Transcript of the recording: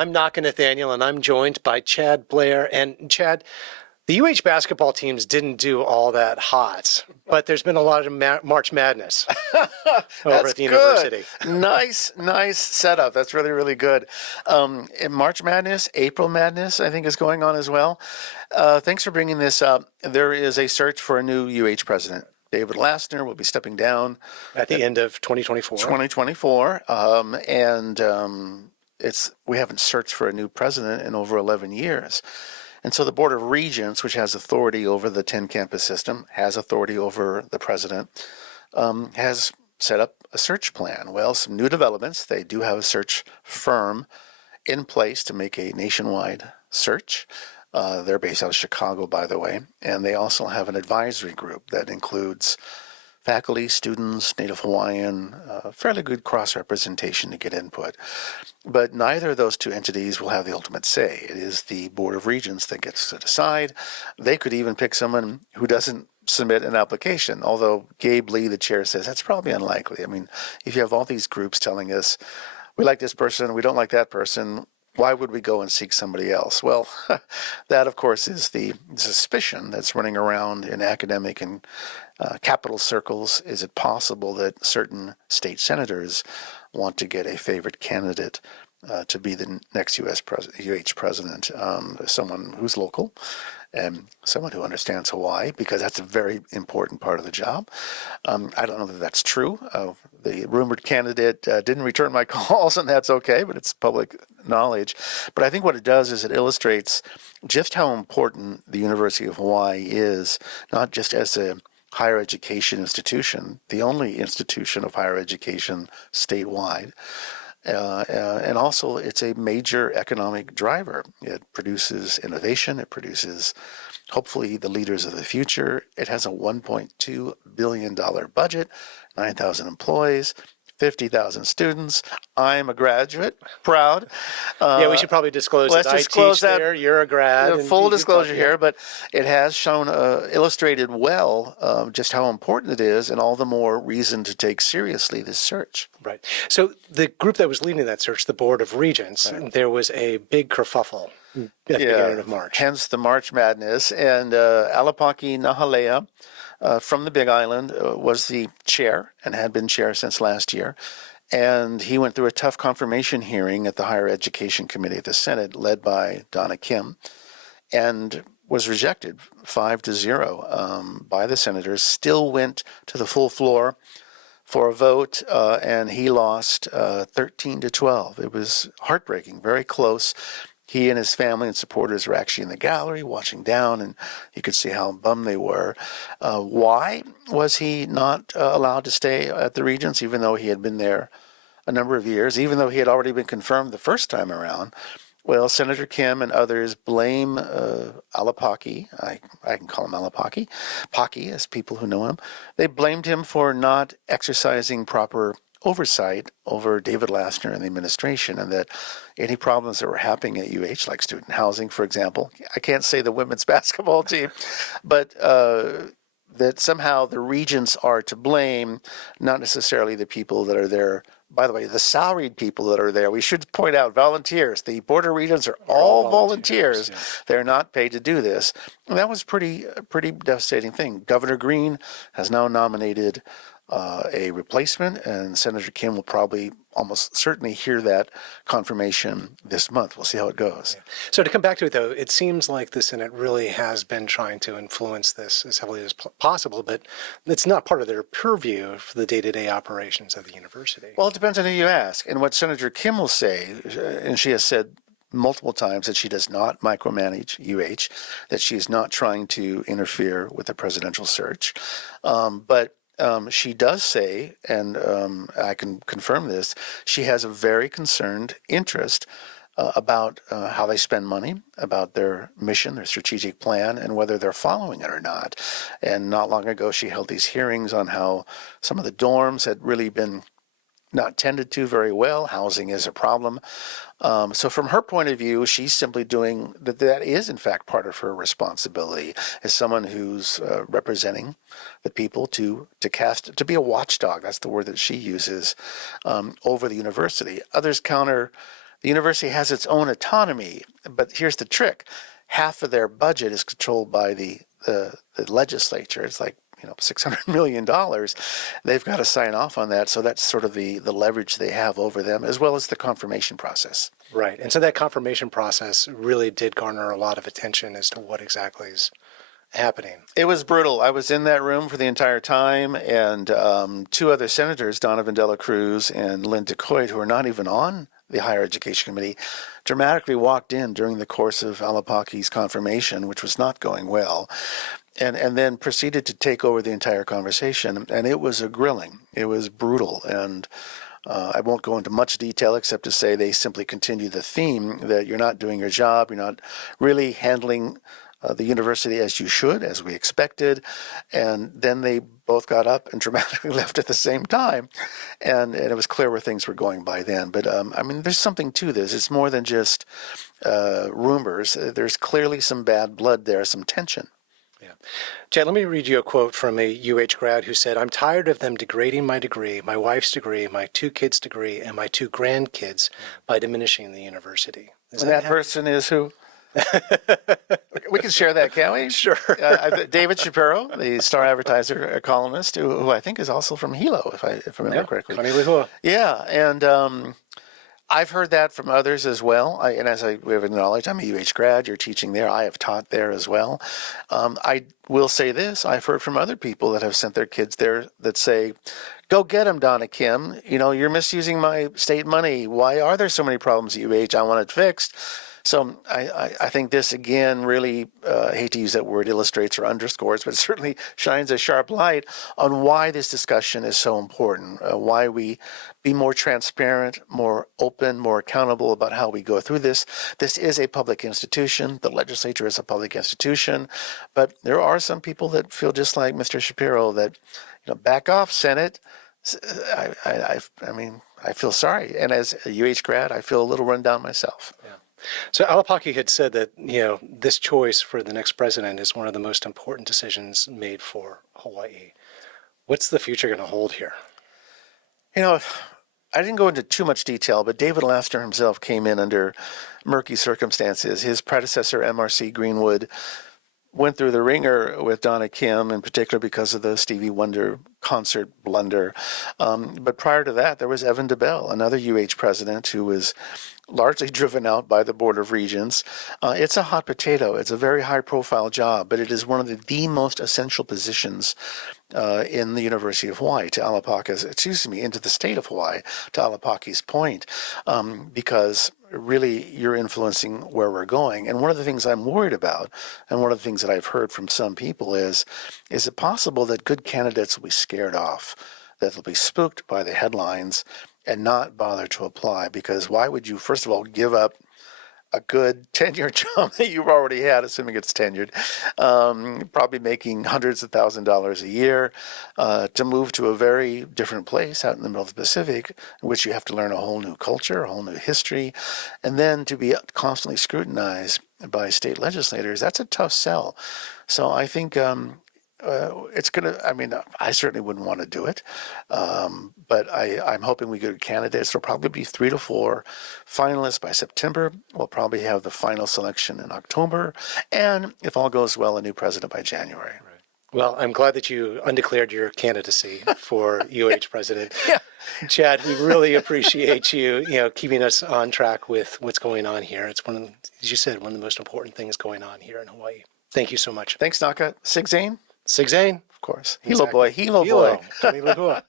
I'm Naka Nathaniel, and I'm joined by Chad Blair. And Chad, the UH basketball teams didn't do all that hot, but there's been a lot of March Madness over at the university. Nice setup. That's really, really good. In March Madness, April Madness, I think, is going on as well. Thanks for bringing this up. There is a search for a new UH president. David Lassner will be stepping down at the end of 2024. 2024, we haven't searched for a new president in over 11 years. And so the Board of Regents, which has authority over the 10-campus system, has authority over the president, has set up a search plan. Well, some new developments. They do have a search firm in place to make a nationwide search. They're based out of Chicago, by the way. And they also have an advisory group that includes faculty, students, Native Hawaiian, fairly good cross-representation to get input. But neither of those two entities will have the ultimate say. It is the Board of Regents that gets to decide. They could even pick someone who doesn't submit an application, although Gabe Lee, the chair, says that's probably unlikely. I mean, if you have all these groups telling us, we like this person, we don't like that person, why would we go and seek somebody else? Well, that, of course, is the suspicion that's running around in academic and capital circles. Is it possible that certain state senators want to get a favorite candidate to be the next UH president, someone who's local and someone who understands Hawaii, because that's a very important part of the job. I don't know that that's true. The rumored candidate didn't return my calls, and that's okay, but it's public knowledge. But I think what it does is it illustrates just how important the University of Hawaii is, not just as a higher education institution, the only institution of higher education statewide, and also it's a major economic driver. It produces innovation. It produces, hopefully, the leaders of the future. It has a $1.2 billion budget, 9,000 employees, 50,000 students. I'm a graduate, proud. Yeah, we should probably disclose that. Let's disclose I teach there, you're a grad. Full disclosure here, but it has shown, illustrated well just how important it is, and all the more reason to take seriously this search. Right. So the group that was leading that search, the Board of Regents, there was a big kerfuffle at the beginning of March. Hence the March Madness. And Alapaki Nahalea, from the Big Island, was the chair and had been chair since last year. And he went through a tough confirmation hearing at the Higher Education Committee of the Senate, led by Donna Kim, and was rejected 5-0 by the senators, still went to the full floor for a vote, and he lost 13-12. It was heartbreaking, very close. He and his family and supporters were actually in the gallery watching down, and you could see how bummed they were. Why was he not allowed to stay at the Regents, even though he had been there a number of years, even though he had already been confirmed the first time around? Well, Senator Kim and others blame Alapaki. I can call him Alapaki. Paki, as people who know him. They blamed him for not exercising proper oversight over David Lassner and the administration, and that any problems that were happening at UH, like student housing, for example, I can't say the women's basketball team, but that somehow the regents are to blame, not necessarily the people that are there. By the way, the salaried people that are there, we should point out, volunteers. The Board of Regents are all volunteers. Yeah. They're not paid to do this. And that was a pretty devastating thing. Governor Green has now nominated a replacement, and Senator Kim will probably almost certainly hear that confirmation this month. We'll see how it goes. Yeah. So to come back to it, though, it seems like the Senate really has been trying to influence this as heavily as possible, but it's not part of their purview for the day-to-day operations of the university. Well, it depends on who you ask. And what Senator Kim will say, and she has said multiple times that she does not micromanage UH, that she is not trying to interfere with the presidential search. But she does say, and I can confirm this, she has a very concerned interest about how they spend money, about their mission, their strategic plan, and whether they're following it or not. And not long ago, she held these hearings on how some of the dorms had really been not tended to very well. Housing is a problem. So from her point of view, she's simply doing that is in fact part of her responsibility as someone who's representing the people to be a watchdog. That's the word that she uses over the university. Others counter The university has its own autonomy, but here's the trick. Half of their budget is controlled by the legislature. It's like, $600 million. They've got to sign off on that. So that's sort of the leverage they have over them, as well as the confirmation process. Right. And so that confirmation process really did garner a lot of attention as to what exactly is happening. It was brutal. I was in that room for the entire time, and two other senators, Donovan Dela Cruz and Lynn DeCoit, who are not even on the Higher Education Committee, dramatically walked in during the course of Alapaki's confirmation, which was not going well, and then proceeded to take over the entire conversation. And it was a grilling. It was brutal. And I won't go into much detail except to say they simply continue the theme that you're not doing your job, you're not really handling the university as you should, as we expected. And then they both got up and dramatically left at the same time. And it was clear where things were going by then. But there's something to this. It's more than just rumors. There's clearly some bad blood there, some tension. Yeah. Chad, let me read you a quote from a UH grad who said, "I'm tired of them degrading my degree, my wife's degree, my 2 kids' degree, and my 2 grandkids by diminishing the university." And that person is who? We can share that, can't we? Sure. David Shapiro, the Star Advertiser columnist, who I think is also from Hilo, if I remember correctly. Yeah, and I've heard that from others as well. And as we have acknowledged, I'm a UH grad. You're teaching there. I have taught there as well. I will say this. I've heard from other people that have sent their kids there that say, "Go get them, Donna Kim. You're misusing my state money. Why are there so many problems at UH? I want it fixed." So I think this, again, really, I hate to use that word, illustrates or underscores, but it certainly shines a sharp light on why this discussion is so important, why we be more transparent, more open, more accountable about how we go through this. This is a public institution. The legislature is a public institution. But there are some people that feel just like Mr. Shapiro that, back off, Senate. I feel sorry. And as a UH grad, I feel a little run down myself. Yeah. So Alapaki had said that, this choice for the next president is one of the most important decisions made for Hawaii. What's the future going to hold here? I didn't go into too much detail, but David Laster himself came in under murky circumstances. His predecessor, MRC Greenwood, went through the ringer with Donna Kim, in particular because of the Stevie Wonder concert blunder. But prior to that, there was Evan DeBell, another UH president who was largely driven out by the Board of Regents. It's a hot potato. It's a very high-profile job, but it is one of the most essential positions in the University of Hawaii into the state of Hawaii, to Alapaki's point, because really you're influencing where we're going. And one of the things I'm worried about, and one of the things that I've heard from some people is it possible that good candidates will be scared off, that they'll be spooked by the headlines and not bother to apply? Because why would you, first of all, give up a good tenure job that you've already had, assuming it's tenured, probably making hundreds of $1,000s a year, to move to a very different place out in the middle of the Pacific, in which you have to learn a whole new culture, a whole new history, and then to be constantly scrutinized by state legislators? That's a tough sell. So I think it's going to, I certainly wouldn't want to do it, but I'm hoping we get candidates. There'll probably be 3 to 4 finalists by September. We'll probably have the final selection in October, and if all goes well, a new president by January. Right. Well, I'm glad that you undeclared your candidacy for UH president. Yeah. Chad, we really appreciate you, keeping us on track with what's going on here. It's as you said, one of the most important things going on here in Hawaii. Thank you so much. Thanks, Naka. Sig Zane? Sig Zane. Of course. Hilo boy. Hilo boy. Tony Lagua.